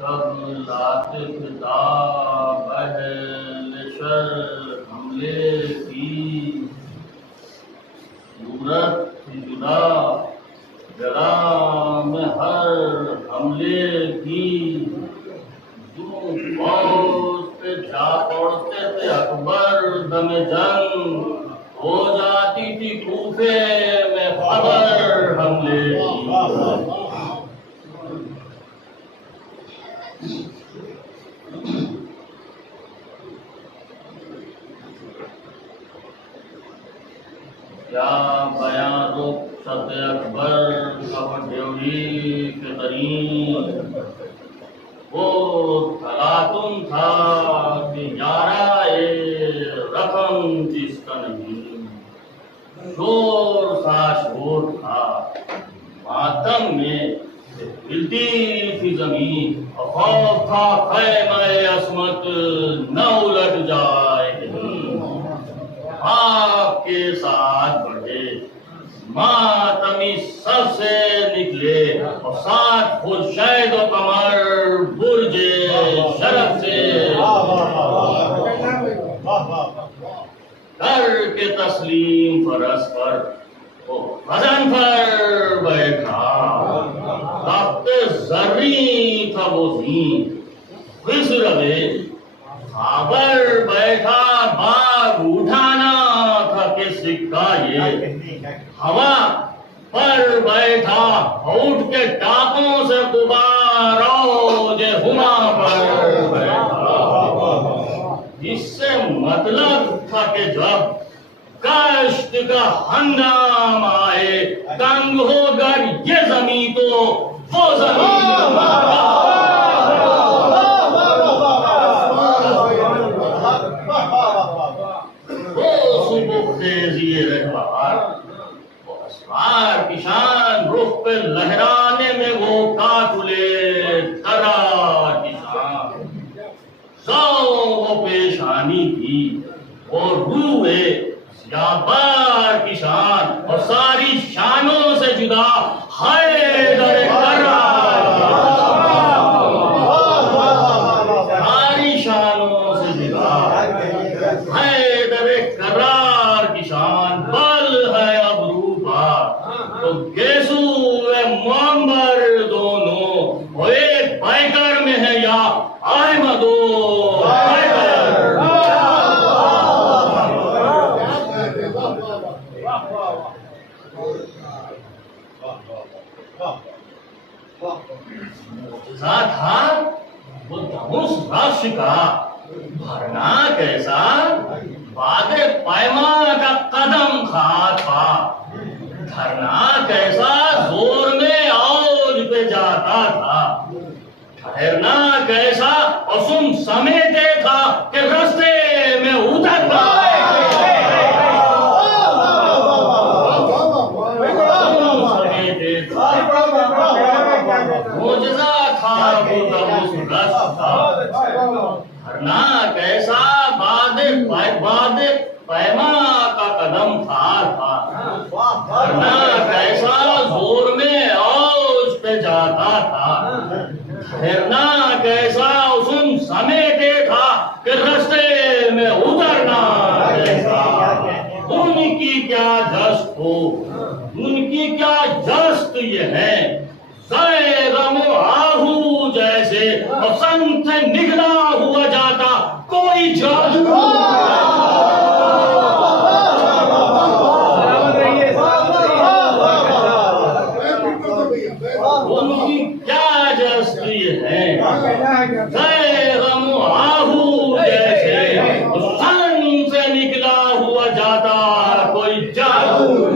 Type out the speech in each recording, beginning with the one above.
کب لاطف داغ اہل شر حملے کی صورت جدا جرام ہر حملے کی فوج پہ جا پڑتے تھے اکبر دم جنگ ہو جاتی تھی کوفے میں خبر حملے کی کیا بیان رخصت اکبر کا ڈیوری کے ترین وہ تلاتم تھا کہ یارہ رقم جس کا نہیں شور سا شور تھا ماتم میں ہلتی تھی زمین اور خوف تھا خیمہ عصمت نہ الٹ جائے آپ کے ساتھ بڑھے ماتمی سب سے نکلے اور ساتھ خود شہد و قمر برج شرف سے کر کے تسلیم فرس پر خزن پر بیٹھا تخت زریں تھا وہ زین خسروے خابر بیٹھا باغ اٹھانا تھا کہ سکہ یہ ہوا پر بیٹھا اٹھ کے ٹاپوں سے غبار اوج ہما پر بیٹھا اس سے مطلب تھا کہ جب کشت کا ہنگام آئے تنگ ہو گر یہ زمین تو وہ زمین اسوار کی شان رخ پہ لہرانے میں وہ کاتلے ترار کی شان سو وہ پیشانی تھی اور روئے سیابار کی شان اور ساری شانوں سے جدا حیدر کرار ساری شانوں سے جدا حیدر کرار کی شان بل ہے ابرو پار تو گیسو معمر دونوں وہ ایک بائیکر میں ہے یا احمدو تھا وہ دھنس رش کا بھرنا کیسا باد پیما کا قدم خواہ تھا دھرنا کیسا زور میں اوج پہ جاتا تھا ٹھہرنا کیسا اسم سمیتے تھا کہ رستے میں اترتا دھرنا کیسا باد پیما کا قدم تھا دھرنا کیسا زور میں اوج پہ جاتا تھا ٹھہرنا کیسا اسم سمیتے تھا کہ رستے میں اترنا کیسا ان کی کیا جست ہو ان کی کیا جست یہ ہے غم و آہو جیسے اور سنگ سے نگلا ہوا جاتا کوئی جادو ان کی کیا جستی ہے غم و آہو جیسے اور سنگ سے نکلا ہوا جاتا کوئی جادو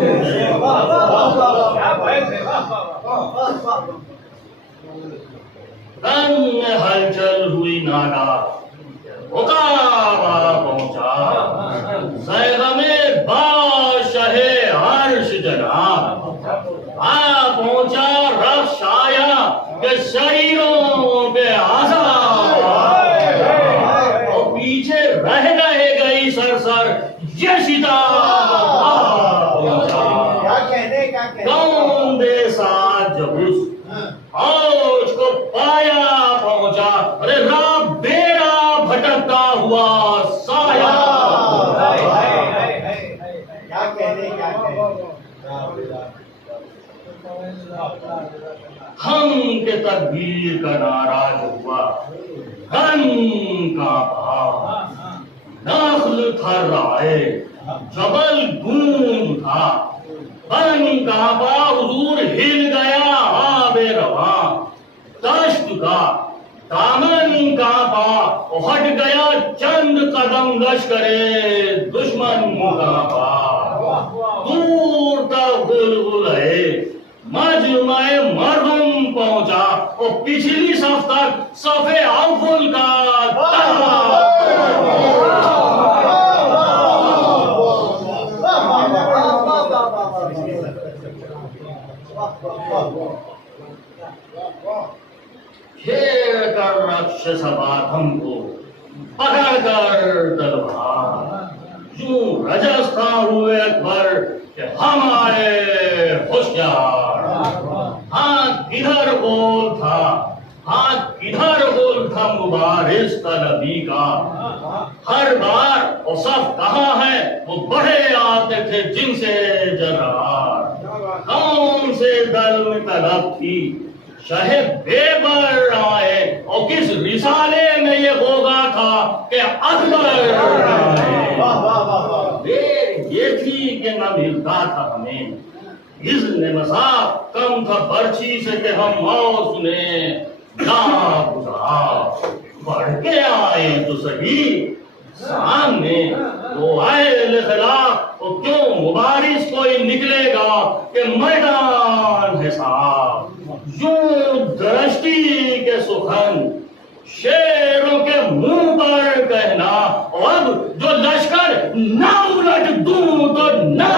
رنگ میں ہلچل ہوئی ناگا عقابہ پہنچا زیغم بادشاہ عرش جناب آ پہنچا رخش آیا کہ شریروں پہ عذاب اور پیچھے رہ گئی سر یہ شتا کون دے ساتھ جب اس اوج کو پایا پہنچ پہنچا، ارے راہ بیرا بھٹکتا ہوا سایہ، ہم کے تدبیر کا ناراض ہوا، غم کانپا، نخل تھر آئے، جبل گونج تھا، بن کانپا، حضور ہل گیا آب رواں، دشت کا دامن کانپا، ہٹ گیا چند قدم لشکرے دشمن کانپا، دور تک بلبلے مجمع مردم پہنچا، اور پچھلی صف تک صف اول کا گھیر کر رکش سبات ہم کو پکڑ کر تلوار، یوں رجستھا ہوئے اکبر کہ ہم آئے ہوشیار، ہاتھ کدھر بول تھا، ہاتھ کدھر بول تھا مبارز طلبی کا، ہر بار وہ صف کہاں ہے وہ بڑھے آتے تھے جن سے جرار، کون سے دل میں طلب تھی شہ بے بر آئے، اور کس رسالے میں یہ ہوگا تھا کہ اکبر آئے، دیر یہ تھی کہ نہ ملتا تھا ہمیں اذن مساف، کم تھا برچی سے کہ ہم موت سنیں، جا گزرا بڑھ کے آئے تو صحیح سامنے، وہ اہل خلاف وہ کیوں مبارز کوئی نکلے گا کہ میدان ہے صاف، یوں درشتی کے سخن شیروں کے منہ پر کہنا، اور اب جو لشکر نہ الٹ دوں تو نہ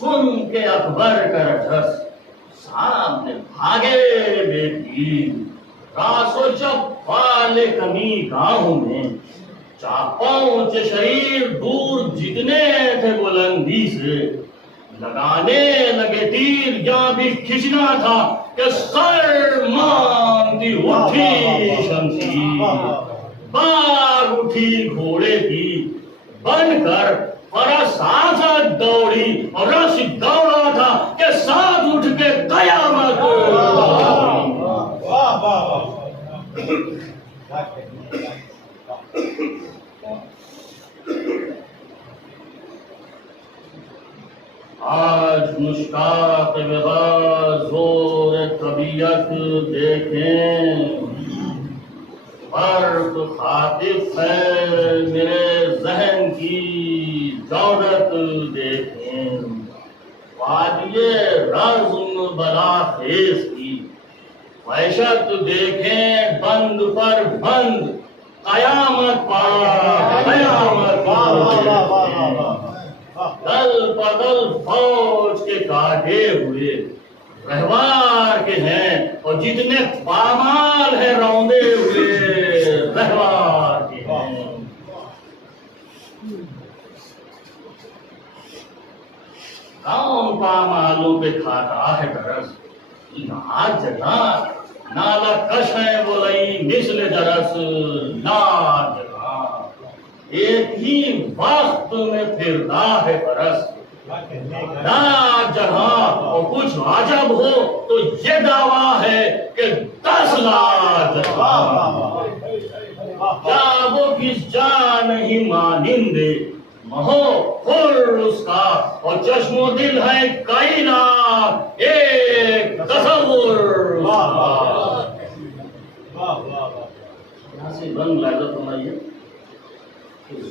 سن کے اکبر کا رجس سامنے بھاگے بے تیر، راس و جب والے کمی گاہوں میں جا پہنچے شریر، دور جتنے تھے بلندی سے لگانے لگے تیر، یہاں بھی کھچنا تھا کہ سر مانتی اٹھی شمشیر، باغ اٹھی گھوڑے کی بن کر فرس آزاد دوڑی، اور رش دوڑا تھا کہ ساتھ اٹھ کے قیامت آج مشتاق وفا زور طبیعت دیکھیں، فرق خاطف ہے میرے ذہن کی دولت دیکھیں، وادی رزم بلا خیز کی وحشت دیکھیں، بند پر بند قیامت پا قیامت پا، دل بدل فوج کے کاٹے ہوئے رہوار کے ہیں، اور جتنے پامال ہیں روندے ہوئے رہوار کے ہیں، کون پامالوں پہ کھاتا ہے درس، لا جگہ نالا کش ہے بولئی مثل درس، لا جگہ ایک ہی وقت میں پھرتا ہے برس، لا جہاں اور کچھ عجب ہو تو یہ دعویٰ ہے کہ 10 لاکھ کیا وہ کس جا نہیں مانندے، مہو خر اس کا اور چشم و دل ہے کئی لاکھ ایک تصور، یہاں سے بند لازت فرمائیے،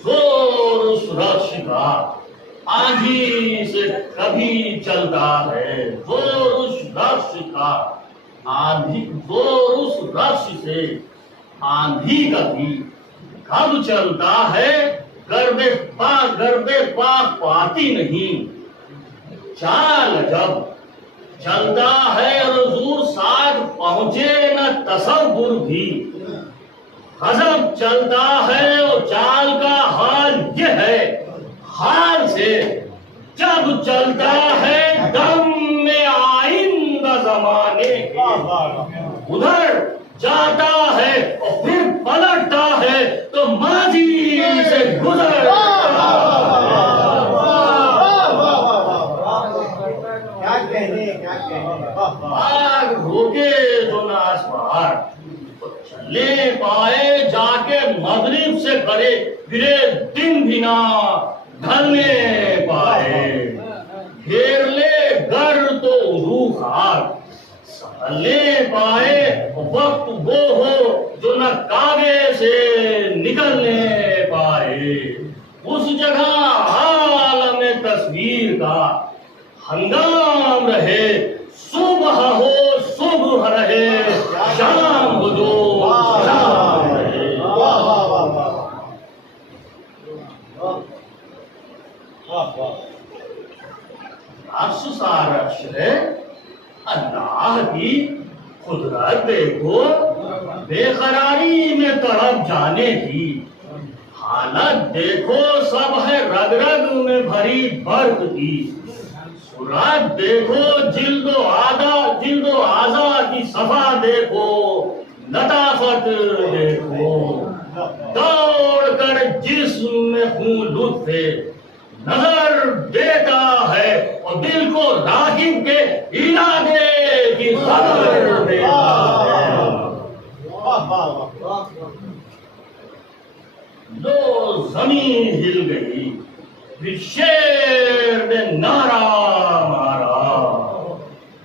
زور اس رخش کا آندھی سے کبھی چلتا ہے، زور اس رخش کا آندھی، زور اس رخش سے آندھی کا بھی کب چلتا ہے، گردے پاک پاتی نہیں، چال جب چلتا ہے اور حضور ساتھ پہنچے نہ تصور بھی، غضب چلتا ہے اور چال کا حال یہ ہے ادھر جاتا ہے اور پھر پلٹتا ہے تو ماضی سے گزر آگ روکے جو ناس پہاڑ چلے پائے جا کے مغرب سے کرے گرے دن بھی نہ ڈھلنے پائے گھیر لے گر تو روح خاک سہلنے پائے وقت وہ ہو جو نہ کعبے سے نکلنے پائے اس جگہ عالم تصویر کا ہنگام رہے صبح ہو صبح رہے شام ہو جو شام رہے افسوس ہے اللہ کی قدرت دیکھو بے قراری میں تڑپ جانے کی حالت دیکھو سب ہے رگ رگ میں بھری برق کی سورت دیکھو جلد و اعضا کی صفا دیکھو لطافت دیکھو دوڑ کر جسم میں خون لطف نظر دیتا ہے اور دل کو راغب کے ارادے کی خبر دیتا ہے لو زمین ہل گئی پھر شیر نے نعرہ مارا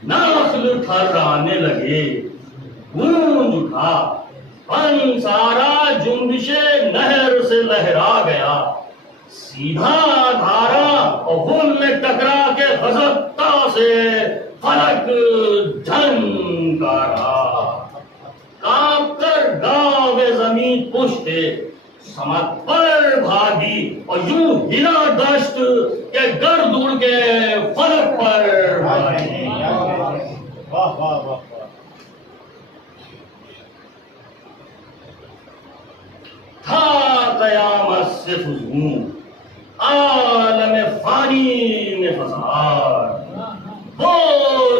نخل تھرانے لگے گونج اٹھا پن سارا جنبش نہر سے لہرا گیا سیدھا دھارا اور خون میں ٹکرا کے غضبتا سے فلک جھنکارا کانپ کر گاؤں زمین پشتے سمت پر بھاگی اور یوں ہلا دشت کہ گرد اڑ کے فلک پر بھاگی تھا قیامت سے فزون عالم فانی میں فساد وہ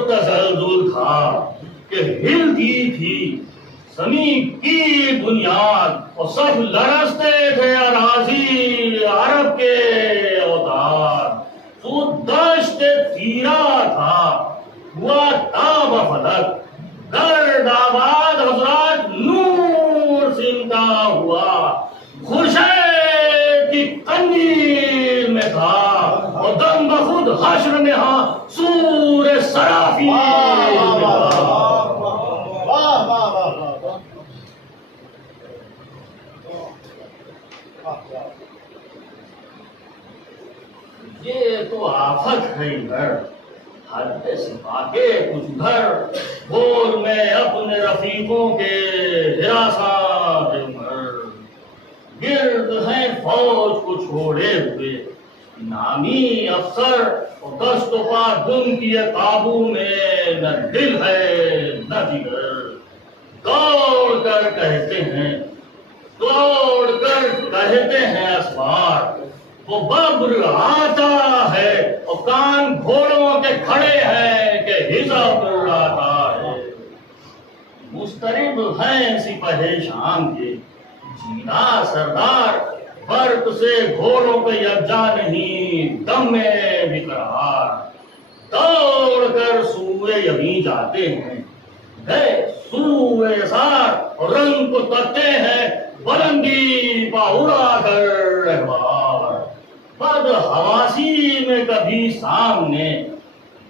تزلزل تھا کہ ہلتی تھی زمین کی بنیاد اور سب لرزتے تھے اراضی عرب کے اوتار تو دشت تیرا تھا ہوا تاب فلک گرد آباد حضرات نور سمتا ہوا خورشید کی قندیل میں تھا اور دم بخود حشر میں ہاں سور سرافی یہ تو آفت ہے ادھر حد سے پاکے کچھ ادھر بول میں اپنے رفیقوں کے ہراساں دے عمر گرد ہیں فوج کو چھوڑے ہوئے نامی افسر اور دست و پا گم کیے قابو میں نہ دل ہے نہ جگر دوڑ کر کہتے ہیں اسوار وہ ببر آتا ہے اور کان گھوڑوں کے کھڑے ہیں کہ حزب آتا ہے مسترب ہیں سپہ شام کے جینا سردار برق سے گھوڑوں پہ یکجا نہیں دم میں بقرار دوڑ کر سوئے یمیں جاتے ہیں گئے سوئے سار اور رنگ کو تکتے ہیں بلندی پا اڑا کر رہوار بد حواسی میں کبھی سامنے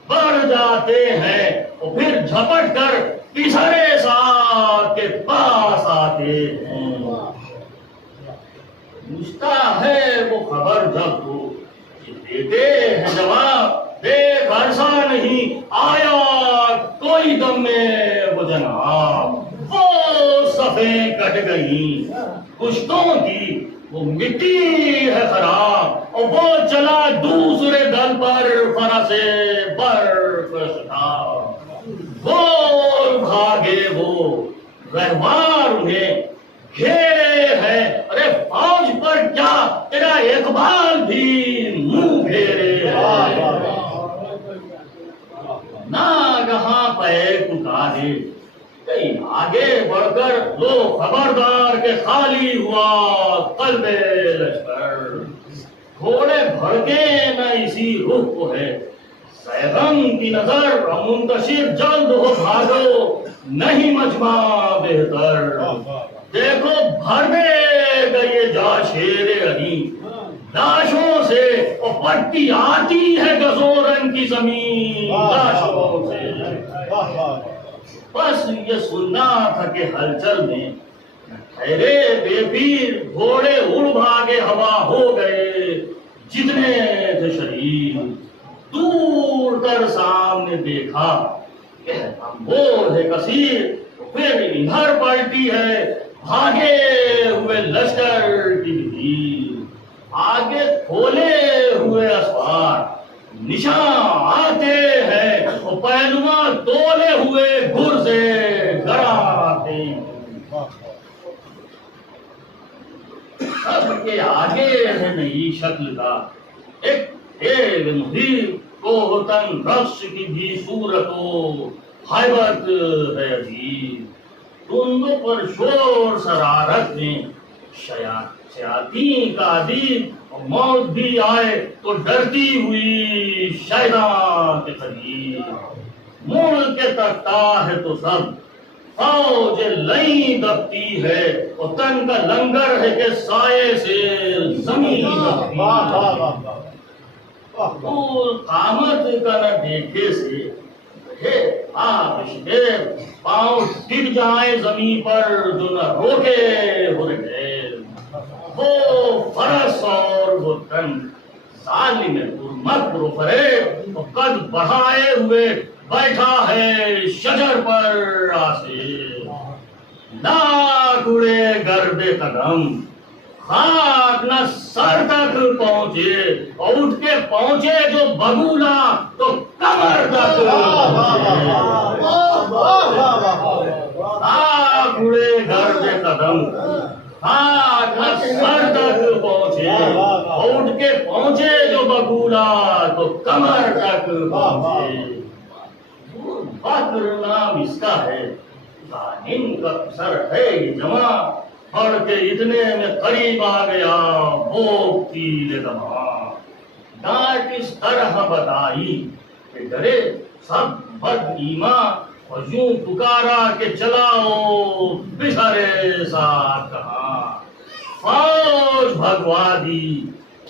بڑھ جاتے ہیں اور پھر جھپٹ کر تیسرے ساتھ کے پاس آتے ہیں پوچھتا ہے وہ خبر جب تو دیتے ہیں جواب دیکھ عرصہ نہیں آیا کوئی دم میں وہ جناب وہ صفیں کٹ گئی کشتوں کی وہ مٹی ہے خراب اور وہ چلا دوسرے دل پر فرس برف خطاب وہ بھاگے وہ رہوار انہیں گھیرے ہیں ارے فوج پر کیا تیرا اقبال بھی منہ پھیرے ناگہاں پہ پکارے آگے بڑھ کر لو خبردار کے خالی ہوا قلب لشکر، گھوڑے بھڑکے نہ اسی رخ کو ہے، سیغم کی نظر منتشر جلد ہو بھاگو، نہیں مجمع بہتر، دیکھو بھر دے گا یہ جا شیر علی، لاشوں سے اور پٹی آتی ہے گزورن کی زمین لاشوں سے۔ بس یہ سننا تھا کہ ہلچل میں ٹھہرے بے پیر، گھوڑے اڑ بھاگے ہوا ہو گئے جتنے تھے شریک، دور کر سامنے دیکھا کہ وہ ہے کثیر، پھر ادھر پلٹی ہے بھاگے ہوئے لشکر کی بھیڑ، آگے کھولے ہوئے اسوار نشان آتے ہیں، پہلواں تولے ہوئے گرزے گراتے ہیں، سب کے آگے ہے نئی شکل کا ایک تیز محیط، کوہتن رقص کی بھی صورت و حیبت ہے عجیب، تند پر شور شرارت میں شیاطین کا ادیب، موت بھی آئے تو ڈرتی ہوئی شیطان کے قریب، مڑ کے تکتا ہے تو سب فوج لئی دبتی ہے، اور تن کا لنگر ہے کہ سائے سے زمین دبتی ہے، قامت کا نہ دیکھے سے ہے آبشتے، پاؤں ٹک جائیں زمین پر جو نہ روکے ہو رہے، وہ فرس اور وہ تن ظالم مکر و فریب، قد بڑھائے ہوئے بیٹھا ہے شجر پر آسے، لاکھ اڑے گرد قدم، خاک نہ سر تک پہنچے، اور اٹھ کے پہنچے جو بگولا تو کمر تک پہنچے، لاکھ اڑے گرد قدم، خاک نہ سر تک پہنچے، اور اٹھ کے پہنچے جو بگولا تو کمر تک پہنچے، بکر نام اس کا ہے، ظالم کا سر ہے یہ جمع، پڑھ کے اتنے میں قریب آ گیا وہ تیر دماغ، ڈانٹ اس طرح بتائی کہ ڈرے سب بد ایمان، اور یوں پکارا کہ چلاؤ بچھڑے ساتھ کہاں، فوج بھگوا دی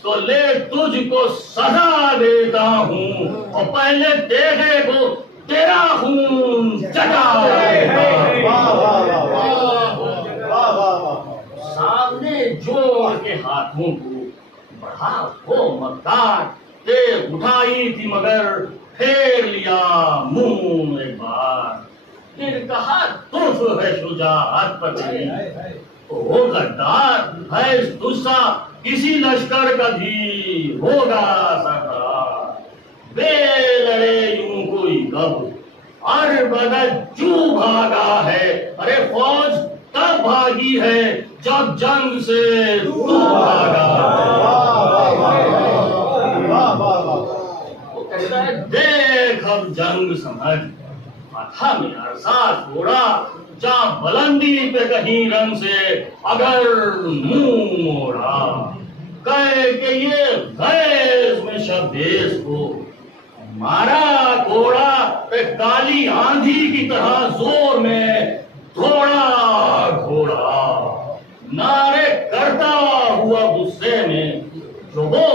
تو لے تجھ کو سزا دیتا ہوں، اور پہلے دیکھے کو تیرا خون چٹا سامنے جوڑ کے ہاتھوں کو بڑھا وہ مقدار، تیز اٹھائی تھی مگر پھیر لیا منہ ایک بار، پھر کہا تف ہے شجاعت پر تیری، وہ غدار ہے دوسرا کسی لشکر کا بھی ہوگا سردار، بے لڑے یوں کوئی کب اور بدل جو بھاگا ہے، ارے فوج تب بھاگی ہے جب جنگ سے تو بھاگا، وہ کہتا ہے دیکھ اب جنگ سمجھ، ماتھا میں عرصہ چھوڑا جا بلندی پہ کہیں رنگ سے اگر منہ موڑا، کہے کہ یہ غیظ میں شبیز کو مارا گھوڑا پہ کالی آندھی کی طرح زور میں دوڑا گھوڑا، نعرے کرتا ہوا غصے میں جو وہ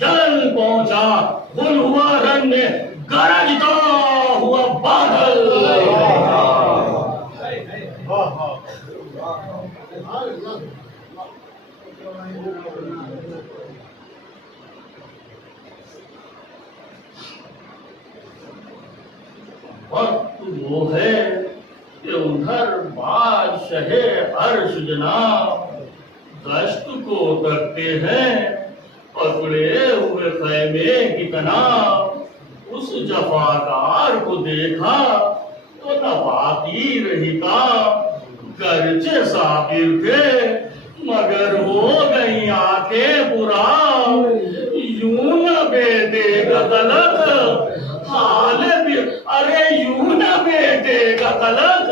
جل پہنچا، غل ہوا رن میں گرجتا ہوا بادل، وقت وہ ہے کہ ادھر بادشاہ عرش جناب گشت کو کرتے ہیں، پکڑے ہوئے خیمے کی تناب، اس جفاکار کو دیکھا تو نباتی رہی کام، گرچہ صابر تھے مگر ہو گئی آنکھیں برا، یوں نہ بیٹے کا غلط حال بھی، ارے یوں نہ بیٹے کا غلط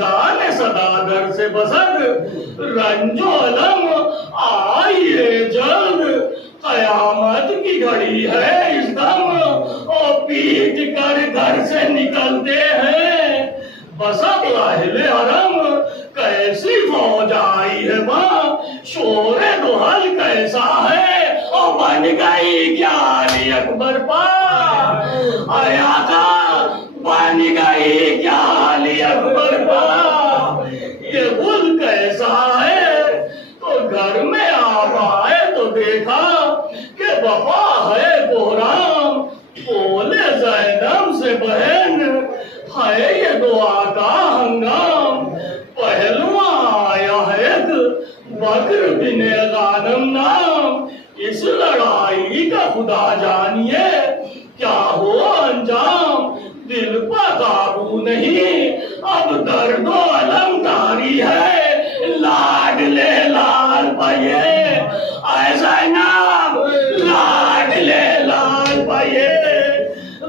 احسان صداگر سے بسد رنجو علم آئیے جلد قیامت کی گھڑی ہے اس دم اور پیٹ کر گھر سے نکلتے ہیں بسب اہل حرم کیسی فوج آئی ہے ماں شور دہل کیسا ہے اور بن گئی کیا علی اکبر پا آیا تھا بن گئی کیا علی اکبر پا یہ گل کیسا ہے تو گھر میں آپ آئے تو دیکھا کہ وفا ہے بحرام بولے زینب سے بہن ہے یہ دعا کا ہنگام پہلواں آیا ہے بکر بن غانم نام اس لڑائی کا خدا جانیے کیا ہو انجام دل پر قابو نہیں اب درد و علم تاری ہے لاڈ لے لال پائے اے زینب لاڈ لے لال پائے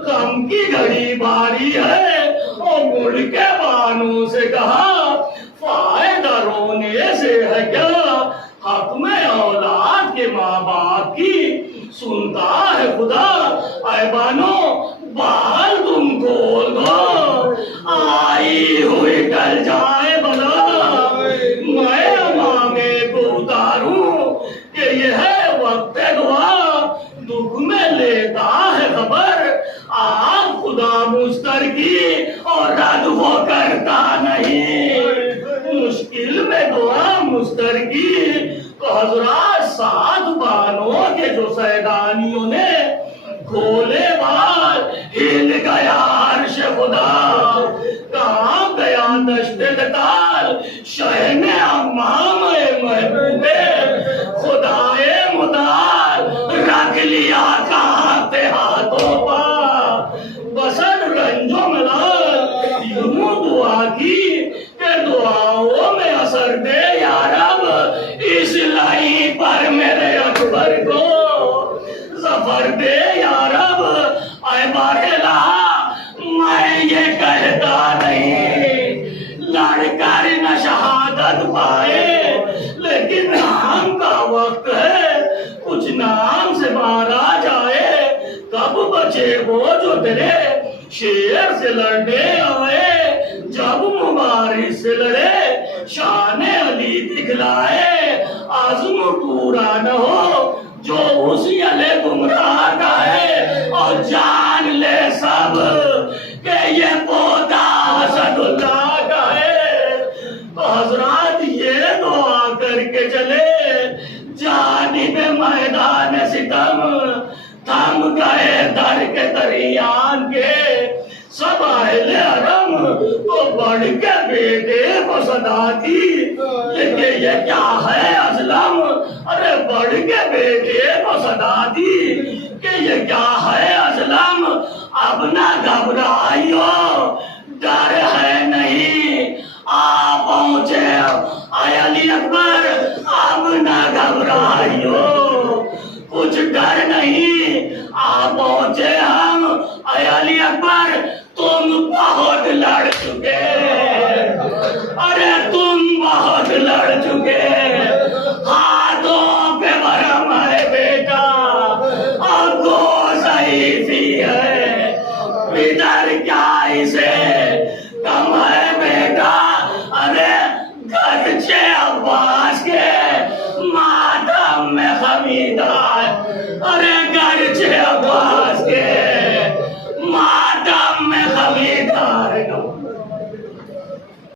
غم کی گھڑی باری ہے اور مڑ کے بانو سے کہا فائدہ رونے سے ہے کیا حق میں اولاد کے ماں باپ کی سنتا ہے خدا اے بانو بال تم کھول دو آئی ہوئی ٹل جائے بلا میں امامے کو اتاروں کہ یہ ہے وقت دعا دکھ میں لیتا ہے خبر آپ خدا مستر کی اور رد وہ کرتا نہیں مشکل میں دعا مستر کی تو حضرات سات بانوں کے جو سیدانیوں نے کھولے بال ہل گیا عرش خدا کہاں گیا دشت دتال شہن امام محبوبے خدائے مدار رکھ لیا کہاں تے ہاتھوں پا بسد رنجو ملال یوں دعا کی کہ دعاؤں میں اثر دے یا رب اس لائی پر میرے اکبر کو ظفر دے یا رب اے بارلا میں یہ کہتا نہیں لڑ کر نہ شہادت پائے لیکن نام کا وقت ہے کچھ نام سے مارا جائے کب بچے وہ جو تیرے شیر سے لڑنے آئے جب مبارز سے لڑے شان علی دکھلائے عزم پورا نہ ہو جو اسی علی گمراہ کا ہے اور جان لے سب کہ یہ پودا اسد اللہ کا ہے تو حضرات یہ دعا کر کے چلے جانب میدان ستم تھم گئے در کے دریان کے سب اہل حرم تو بڑھ کے بیٹے کو صدا دی لیکن یہ کیا ہے ازلم ارے بڑھ کے بیٹے کو صدا دی کہ یہ کیا ہے ازلم اب نہ گھبرائیو ڈر ہے نہیں آ پہنچے اے علی اکبر اب نہ گھبرائیو کچھ ڈر نہیں آ پہنچے ہم اے علی اکبر تم بہت لڑ چکے ارے تم بہت لڑ چکے ہاتھوں پہ برم ہے بیٹا اور دو ضعیفی ہے ادھر کیا اسے کم ہے بیٹا ارے گھرچے عباس کے ماتم میں خمیدہ ارے